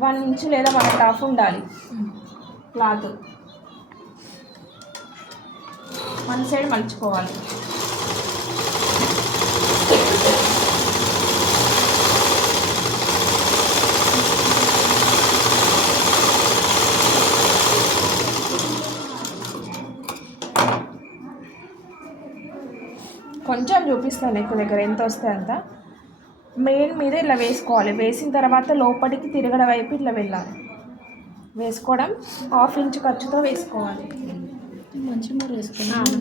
1 inch లేదా 1.5 ఉండాలి cloth. One side మలుచుకోవాలి. కొంచెం చూపిస్తాను ఎక్కువ దగ్గర ఎంత వస్తే అంత. మెయిన్ మీద ఇలా వేసుకోవాలి. వేసిన తర్వాత లోపలికి తిరగడ వైపు ఇట్లా వెళ్ళాలి. వేసుకోవడం 1/2 ఇంచ్ ఖర్చుతో వేసుకోవాలి. మంచి వేసుకోవాలి.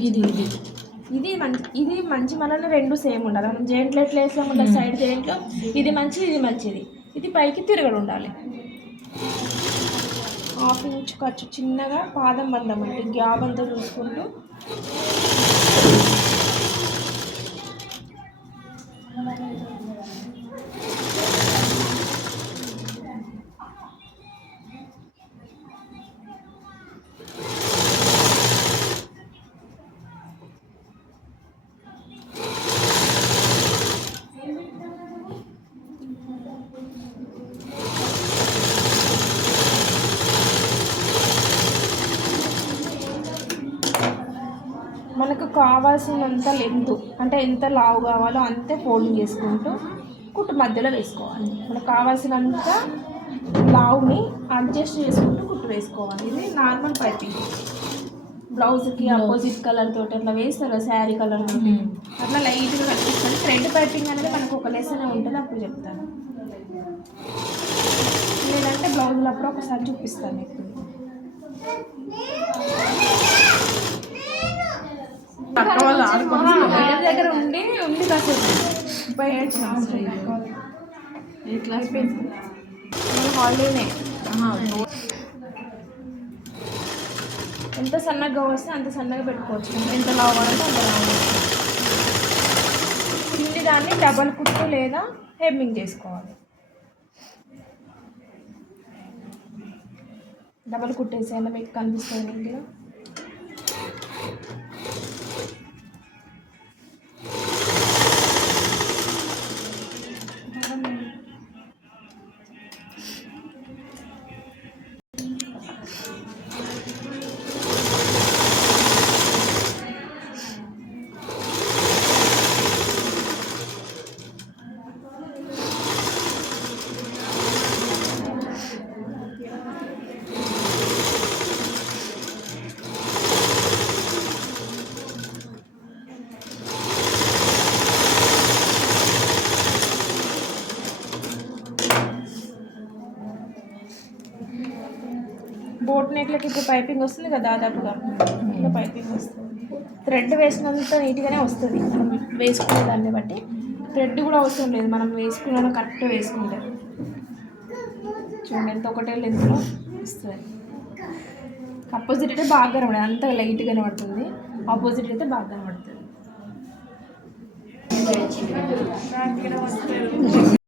ఇది మంచి మనల్ని 2 సేమ్ ఉండాలి. మనం జెయింట్లో ఎట్లా వేసాం ఉంటుంది సైడ్ జెయింట్లో, ఇది మంచిది. ఇది పైకి తిరగడు ఉండాలి. 1/2 ఇంచ్ ఖర్చు చిన్నగా పాదం మందం అంటే గ్యాప్ అంతా చూసుకుంటూ మనకు కావాల్సినంత లెంత్ అంటే ఎంత లావు కావాలో అంతే ఫోల్డింగ్ చేసుకుంటూ కుట్టు మధ్యలో వేసుకోవాలి. మనకు కావాల్సినంత లావుని అడ్జస్ట్ చేసుకుంటూ కుట్టు వేసుకోవాలి. ఇది నార్మల్ పైపింగ్. బ్లౌజ్కి ఆపోజిట్ కలర్ తోటి అట్లా వేస్తారు శారీ కలర్ తోటి అట్లా లైట్గా కనిపిస్తుంది. థ్రెడ్ పైపింగ్ అనేది మనకు ఒక లెసన్ ఉంటుంది, అప్పుడు చెప్తాను. లేదంటే బ్లౌజులు అప్పుడు ఒకసారి చూపిస్తాను మీకు. దగ్గర ఉండి కాసేపు హాలిడేనే. ఎంత సన్నగా వస్తే అంత సన్నగా పెట్టుకోవచ్చు. ఎంత లావు అంటే అంత లావు. కింది దాన్ని డబల్ కుట్టు లేదా హెమ్మింగ్ చేసుకోవాలి. డబల్ కుట్టేసేయాలి. మీకు కనిపిస్తుంది ఇందులో. బోట్ నెక్లకి ఇప్పుడు పైపింగ్ వస్తుంది కదా, దాదాపుగా ఇంకా పైపింగ్ వస్తుంది. థ్రెడ్ వేసినంత నీట్గానే వస్తుంది మనం వేసుకునే దాన్ని బట్టి. థ్రెడ్ కూడా అవసరం లేదు, మనం వేసుకున్న కరెక్ట్ వేసుకుంటే. చూడండి ఎంత ఒకటే లెంత్లో వస్తుంది. ఆపోజిట్ అయితే బాగా కనబడదు, అంత లైట్గానే పడుతుంది. ఆపోజిట్ అయితే బాగా కనబడుతుంది.